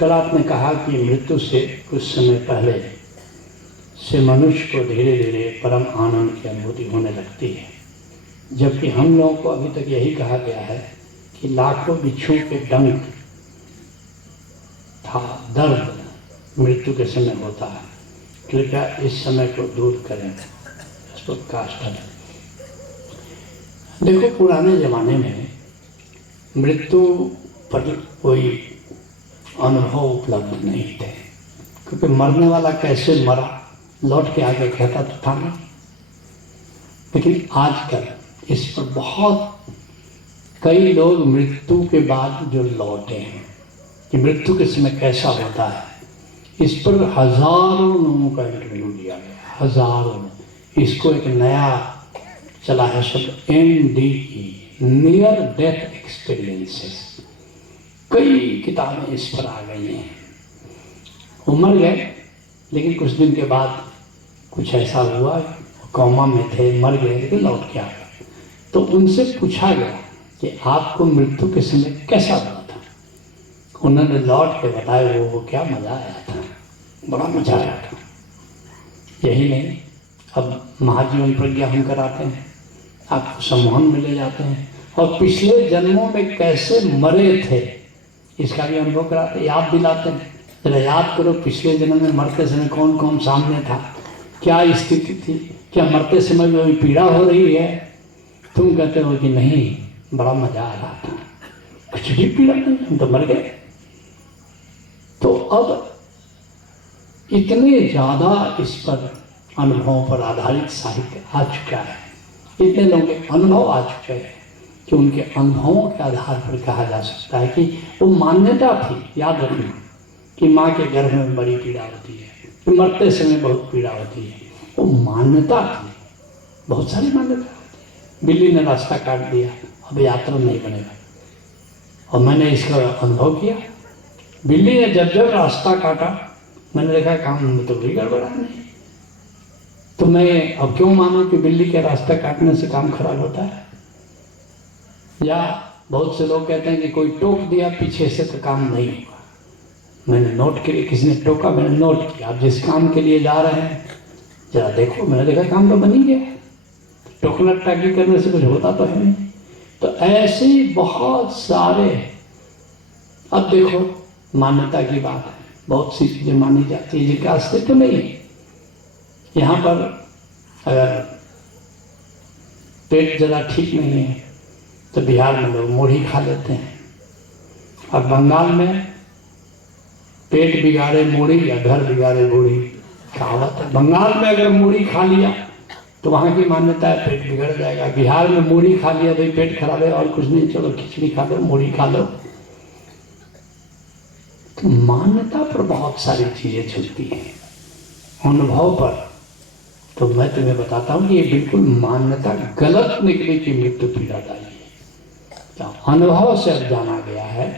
कल आपने कहा कि मृत्यु से कुछ समय पहले से मनुष्य को धीरे धीरे परम आनंद की अनुभूति होने लगती है, जबकि हम लोगों को अभी तक यही कहा गया है कि लाखों बिच्छुओं के डंक था दर्द मृत्यु के समय होता है। कृपया इस समय को दूर करें, इसको कास्ट करें। देखो, पुराने ज़माने में मृत्यु पर कोई अनुभव उपलब्ध नहीं थे, क्योंकि मरने वाला कैसे मरा लौट के आगे कहता तो था ना। लेकिन आजकल इस पर बहुत कई लोग मृत्यु के बाद जो लौटे हैं कि मृत्यु के समय कैसा होता है, इस पर हजारों लोगों का इंटरव्यू लिया गया, हजारों। इसको एक नया चला है शब्द NDE, नियर डेथ एक्सपीरियंसेस। कई किताबें इस पर आ गई हैं। वो मर गए, लेकिन कुछ दिन के बाद कुछ ऐसा हुआ, कोमा में थे, मर गए, लेकिन लौट के आ गए। तो उनसे पूछा गया कि आपको मृत्यु के समय कैसा लगा था। उन्होंने लौट के बताया वो क्या मज़ा आया था, बड़ा मज़ा आया था। यही नहीं, अब महाजीवन प्रज्ञा हम कराते हैं, आपको सम्मोहन में ले जाते हैं और पिछले जन्मों में कैसे मरे थे इसका भी अनुभव कराते, याद दिलाते हैं। जरा याद करो, पिछले जन्म में मरते समय कौन कौन सामने था, क्या स्थिति थी, क्या मरते समय में पीड़ा हो रही है। तुम कहते हो कि नहीं, बड़ा मज़ा आ रहा था, कुछ भी पीड़ा नहीं, हम तो मर गए। तो अब इतने ज़्यादा इस पर अनुभवों पर आधारित साहित्य आ चुका है, इतने लोगों के अनुभव आ चुके हैं कि उनके अनुभवों के आधार पर कहा जा सकता है कि वो मान्यता थी। याद रखना कि माँ के गर्भ में बड़ी पीड़ा होती है, कि मरते समय बहुत पीड़ा होती है, वो मान्यता थी। बहुत सारी मान्यता होती है। बिल्ली ने रास्ता काट दिया, अब यात्रा नहीं बनेगा, और मैंने इसका अनुभव किया। बिल्ली ने जब जब रास्ता काटा, मैंने देखा काम में तो भी गड़बड़ा नहीं। तो मैं अब क्यों मानूं कि बिल्ली के रास्ता काटने से काम खराब होता है। या बहुत से लोग कहते हैं कि कोई टोक दिया पीछे से तो काम नहीं होगा। मैंने नोट किया, किसी ने टोका, मैंने नोट किया। आप जिस काम के लिए जा रहे हैं जरा देखो, मैंने देखा काम तो बन ही गया। टोकना टाकी करने से कुछ होता तो है नहीं। तो ऐसे ही बहुत सारे, अब देखो मान्यता की बात है, बहुत सी चीज़ें मानी जाती है जिनका अस्तित्व नहीं है। यहाँ पर अगर पेट जरा ठीक नहीं है तो बिहार में लोग मूढ़ी खा लेते हैं, और बंगाल में पेट बिगाड़े मूढ़ी या घर बिगाड़े बूढ़ी कहावत है। बंगाल में अगर मूढ़ी खा लिया तो वहाँ की मान्यता है पेट बिगड़ जाएगा। बिहार में मूढ़ी खा लिया भाई पेट खराब है, और कुछ नहीं, चलो खिचड़ी खा लो, मूढ़ी खा लो। तो मान्यता पर बहुत सारी चीज़ें चलती हैं, अनुभव पर तो मैं तुम्हें बताता हूँ कि ये बिल्कुल मान्यता गलत निकली कि मृत्यु पीड़ादायी है। तो अनुभव से अब जाना गया है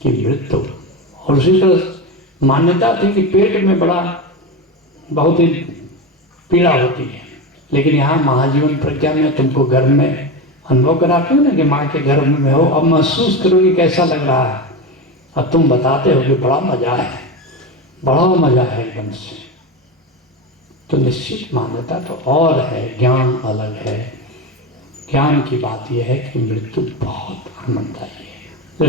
कि मृत्यु, और उसी तरह मान्यता थी कि पेट में बड़ा बहुत ही पीड़ा होती है। लेकिन यहाँ महाजीवन प्रज्ञा में तुमको गर्भ में अनुभव कराते हो ना कि माँ के गर्भ में हो, अब महसूस करो कि कैसा लग रहा है। अब तुम बताते हो कि बड़ा मज़ा है, बड़ा मज़ा है एकदम से। तो निश्चित मान्यता तो और है, ज्ञान अलग है। ज्ञान की बात यह है कि मृत्यु बहुत आनंददायी है।